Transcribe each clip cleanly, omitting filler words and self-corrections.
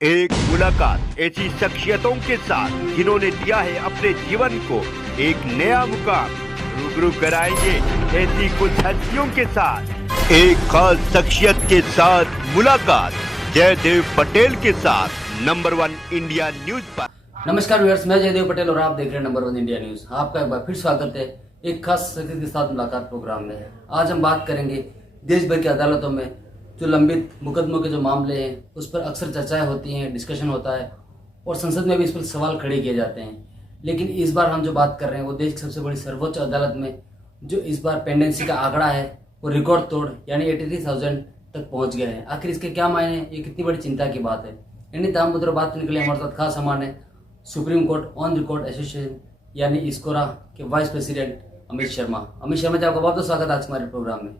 एक मुलाकात ऐसी शख्सियतों के साथ जिन्होंने दिया है अपने जीवन को एक नया मुकाम। रूबरू कराएंगे ऐसी कुछ हस्तियों के साथ एक खास शख्सियत के साथ मुलाकात जयदेव पटेल के साथ नंबर 1 इंडिया न्यूज पर। नमस्कार व्यूअर्स, मैं जयदेव पटेल और आप देख रहे हैं नंबर 1 इंडिया न्यूज। आपका एक बार फिर स्वागत है एक खास शख्सियत के साथ मुलाकात प्रोग्राम में। आज हम बात करेंगे देश भर की अदालतों में जो लंबित मुकदमों के जो मामले हैं उस पर अक्सर चर्चाएं होती हैं, डिस्कशन होता है और संसद में भी इस पर सवाल खड़े किए जाते हैं। लेकिन इस बार हम जो बात कर रहे हैं वो देश की सबसे बड़ी सर्वोच्च अदालत में जो इस बार पेंडेंसी का आंकड़ा है वो रिकॉर्ड तोड़ यानी 83,000 तक पहुंच गया है। आखिर इसके क्या मायने, ये कितनी बड़ी चिंता की बात है। इन्हीं तमाम मुद्दों बात करने के लिए हमारे साथ खास हमारे है supreme court on record association यानी इस्कोरा के वाइस प्रेसिडेंट अमित शर्मा। अमित शर्मा जी, आपका बहुत बहुत स्वागत है आज हमारे प्रोग्राम में।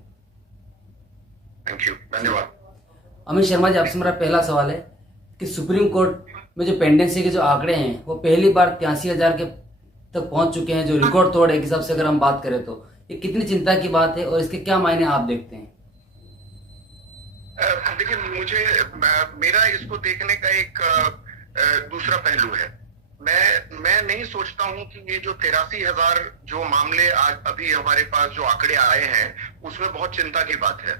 थैंक यू, धन्यवाद। अमित शर्मा जी, आपसे मेरा पहला सवाल है कि सुप्रीम कोर्ट में जो पेंडेंसी के जो आंकड़े हैं वो पहली बार 83,000 के तक पहुंच चुके हैं, जो रिकॉर्ड तोड़ एक हिसाब से अगर हम बात करें तो ये कितनी चिंता की बात है और इसके क्या मायने आप देखते हैं? देखिए, मेरा इसको देखने का एक दूसरा पहलू है। मैं नहीं सोचता हूं कि ये जो 83,000 जो मामले आज अभी हमारे पास जो आंकड़े आए हैं उसमें बहुत चिंता की बात है।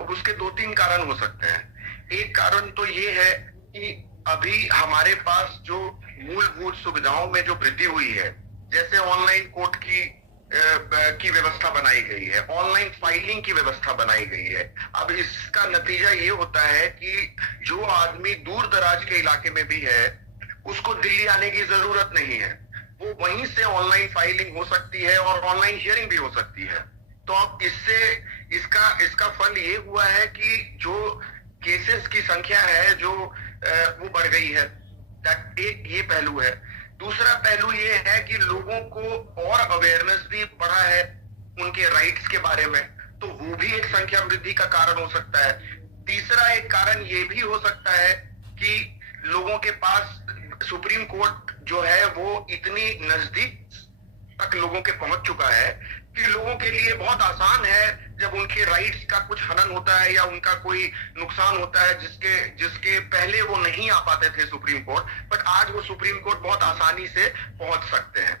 और उसके 2-3 कारण हो सकते हैं। एक कारण तो ये है कि अभी हमारे पास जो मूलभूत सुविधाओं में जो वृद्धि हुई है, जैसे ऑनलाइन कोर्ट की व्यवस्था बनाई गई है, ऑनलाइन फाइलिंग की व्यवस्था बनाई गई है। अब इसका नतीजा ये होता है कि जो आदमी दूर दराज के इलाके में भी है उसको दिल्ली आने की जरूरत नहीं है, वो वहीं से ऑनलाइन फाइलिंग हो सकती है और ऑनलाइन हियरिंग भी हो सकती है। तो अब इसका फल ये हुआ है कि जो केसेस की संख्या है जो वो बढ़ गई है। एक ये पहलू है। दूसरा पहलू ये है कि लोगों को और अवेयरनेस भी बढ़ा है उनके राइट्स के बारे में, तो वो भी एक संख्या वृद्धि का कारण हो सकता है। तीसरा एक कारण ये भी हो सकता है कि लोगों के पास सुप्रीम कोर्ट जो है वो इतनी नजदीक तक लोगों के पहुंच चुका है कि लोगों के लिए बहुत आसान है जब उनके राइट्स का कुछ हनन होता है या उनका कोई नुकसान होता है जिसके पहले वो नहीं आ पाते थे सुप्रीम कोर्ट, बट आज वो सुप्रीम कोर्ट बहुत आसानी से पहुंच सकते हैं।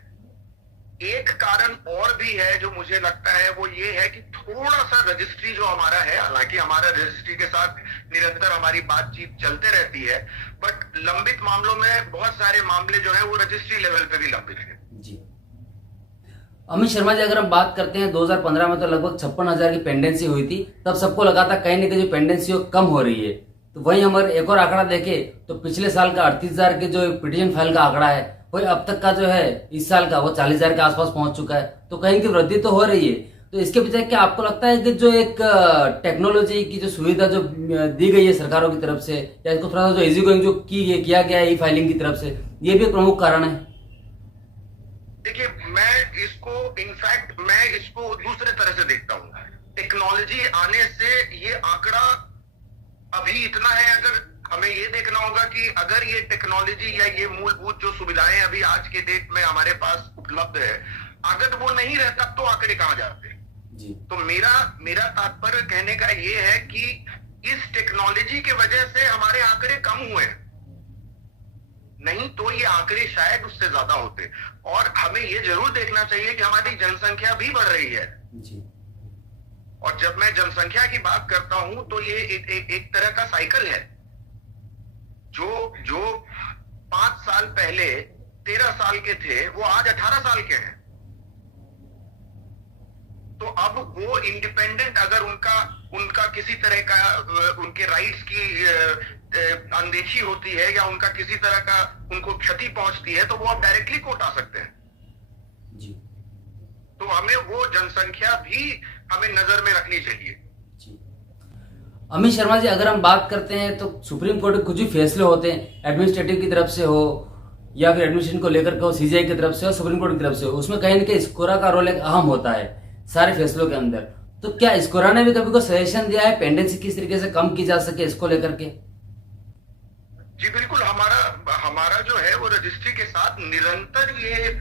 एक कारण और भी है जो मुझे लगता है वो ये है कि थोड़ा सा रजिस्ट्री जो हमारा है, हालांकि हमारा रजिस्ट्री के साथ निरंतर हमारी बातचीत चलते रहती है, बट लंबित मामलों में बहुत सारे मामले जो है वो रजिस्ट्री लेवल पे भी लंबित है। जी अमित शर्मा जी, अगर हम बात करते हैं 2015 में तो लगभग 56,000 की पेंडेंसी हुई थी। तब सबको लगा था कहीं ना कहीं जो पेंडेंसी कम हो रही है। तो वहीं हम एक और आंकड़ा देखें तो पिछले साल का 38,000 के जो पिटीशन फाइल का आंकड़ा है वही अब तक का जो है इस साल का वो 40,000 के आसपास पहुंच चुका है। तो कहीं की वृद्धि तो हो रही है। तो इसके पीछे क्या आपको लगता है कि जो एक टेक्नोलॉजी की जो सुविधा जो दी गई है सरकारों की तरफ से, या इसको थोड़ा सा जो इजी गोइंग जो किया गया है ई फाइलिंग की तरफ से, ये भी एक प्रमुख कारण है? देखिए, मैं इसको दूसरे तरह से देखता हूँ। टेक्नोलॉजी आने से ये आंकड़ा अभी इतना है। अगर हमें ये देखना होगा कि अगर ये टेक्नोलॉजी या ये मूलभूत जो सुविधाएं अभी आज के डेट में हमारे पास उपलब्ध है, अगर वो नहीं रहता तो आंकड़े कहां जाते जी। तो मेरा तात्पर्य कहने का ये है कि इस टेक्नोलॉजी की वजह से हमारे आंकड़े कम हुए, नहीं तो ये आंकड़े शायद उससे ज्यादा होते। और हमें ये जरूर देखना चाहिए कि हमारी जनसंख्या भी बढ़ रही है जी। और जब मैं जनसंख्या की बात करता हूं तो ये एक तरह का साइकिल है। जो 5 साल पहले 13 साल के थे वो आज 18 साल के हैं। तो अब वो इंडिपेंडेंट अगर उनका किसी तरह का उनके राइट्स की अनदेखी होती है या उनका किसी तरह का उनको क्षति पहुंचती है तो वो अब डायरेक्टली कोर्ट आ सकते हैं जी। तो हमें वो जनसंख्या भी हमें नजर में रखनी चाहिए जी। अमित शर्मा जी, अगर हम बात करते हैं तो सुप्रीम कोर्ट के कुछ भी फैसले होते हैं, एडमिनिस्ट्रेटिव की तरफ से हो या फिर एडमिनिस्ट्रेशन को लेकर के हो, सीजीआई की तरफ से हो, सुप्रीम कोर्ट की तरफ से हो, उसमें कहीं ना कहीं स्कोरा का रोल एक अहम होता है सारे फैसलों के अंदर। तो क्या स्कोरा ने भी कभी को सजेशन दिया है पेंडेंसी किस तरीके से कम की जा सके इसको लेकर के? जी बिल्कुल, हमारा जो है वो रजिस्ट्री के साथ निरंतर ये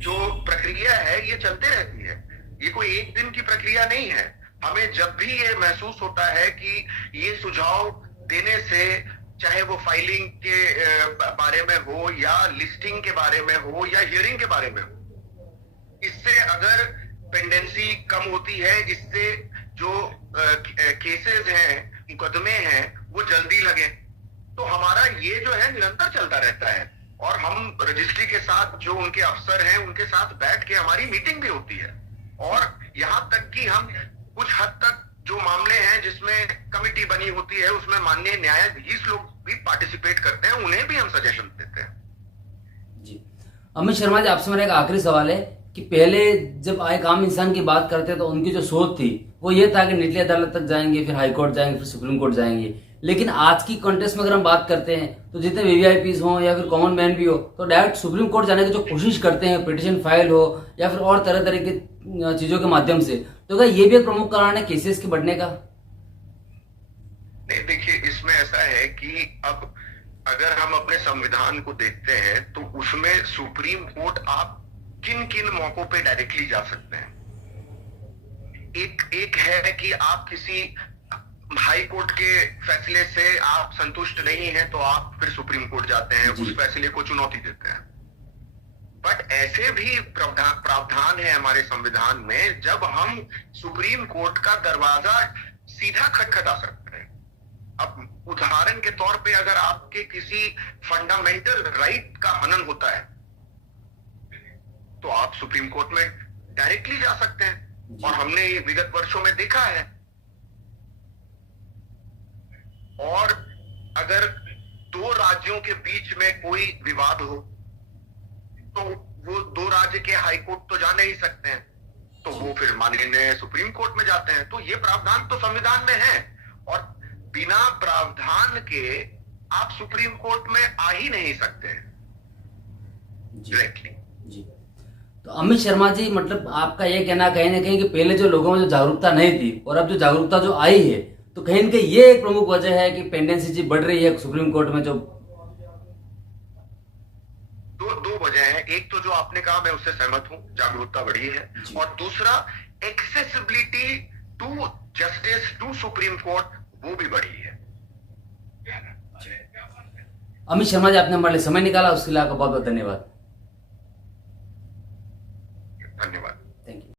जो प्रक्रिया है ये चलते रहती है। ये कोई एक दिन की प्रक्रिया नहीं है। हमें जब भी ये महसूस होता है कि ये सुझाव देने से चाहे वो फाइलिंग के बारे में हो या लिस्टिंग के बारे में हो या हियरिंग के बारे में हो। इससे अगर पेंडेंसी कम होती है, इससे जो केसेस हैं, मुकदमे हैं, वो जल्दी लगे। तो हमारा ये जो है निरंतर चलता रहता है और हम रजिस्ट्री के साथ जो उनके अफसर हैं उनके साथ बैठ के हमारी मीटिंग भी होती है और यहाँ तक कि हम कुछ हद तक जो मामले हैं जिसमें कमिटी बनी होती है उसमें माननीय न्यायाधीश लोग भी पार्टिसिपेट करते हैं, उन्हें भी हम सजेशन देते हैं। जी अमित शर्मा जी, आपसे मेरा एक आखिरी सवाल है कि पहले जब एक आम इंसान की बात करते तो उनकी जो सोच थी वो ये था कि निचली अदालत तक जाएंगे, फिर हाई कोर्ट जाएंगे, फिर सुप्रीम कोर्ट जाएंगे। लेकिन आज की कॉन्टेक्स्ट में अगर हम बात करते हैं तो जितने वीवीआईपीज हों या फिर कॉमन मैन भी हो तो डायरेक्ट सुप्रीम कोर्ट जाने की जो कोशिश करते हैं, पिटिशन फाइल हो या फिर और तरह तरह की चीजों के माध्यम से, तो क्या ये भी एक प्रमुख कारण है केसेस के बढ़ने का? नहीं, देखिए इसमें ऐसा है कि अब अगर हम अपने संविधान को देखते हैं तो उसमें सुप्रीम कोर्ट आप किन किन मौकों पे डायरेक्टली जा सकते हैं। एक है कि आप किसी हाई कोर्ट के फैसले से आप संतुष्ट नहीं हैं तो आप फिर सुप्रीम कोर्ट जाते हैं, उस फैसले को चुनौती देते हैं। बट ऐसे भी प्रावधान है हमारे संविधान में जब हम सुप्रीम कोर्ट का दरवाजा सीधा खटखटा सकते हैं। अब उदाहरण के तौर पे अगर आपके किसी फंडामेंटल राइट का हनन होता है तो आप सुप्रीम कोर्ट में डायरेक्टली जा सकते हैं और हमने ये विगत वर्षों में देखा है। और अगर दो राज्यों के बीच में कोई विवाद हो तो वो दो राज्य के हाई कोर्ट तो जा नहीं सकते हैं, तो वो फिर माननीय सुप्रीम कोर्ट में जाते हैं। तो ये प्रावधान तो संविधान में है और बिना प्रावधान के आप सुप्रीम कोर्ट में आ ही नहीं सकते डायरेक्टली। जी तो अमित शर्मा जी, मतलब आपका ये कहना कहीं ना कहीं कि पहले जो लोगों में जो जागरूकता नहीं थी और अब जो जागरूकता जो आई है, तो कहीं ना कहीं ये एक प्रमुख वजह है कि पेंडेंसी जी बढ़ रही है सुप्रीम कोर्ट में। जो दो वजह है, एक तो जो आपने कहा मैं उससे सहमत हूं, जागरूकता बढ़ी है, और दूसरा accessibility to justice to supreme court वो भी बढ़ी है। अमित शर्मा जी, आपने हमारे लिए समय निकाला, उसके लिए आपका बहुत बहुत धन्यवाद।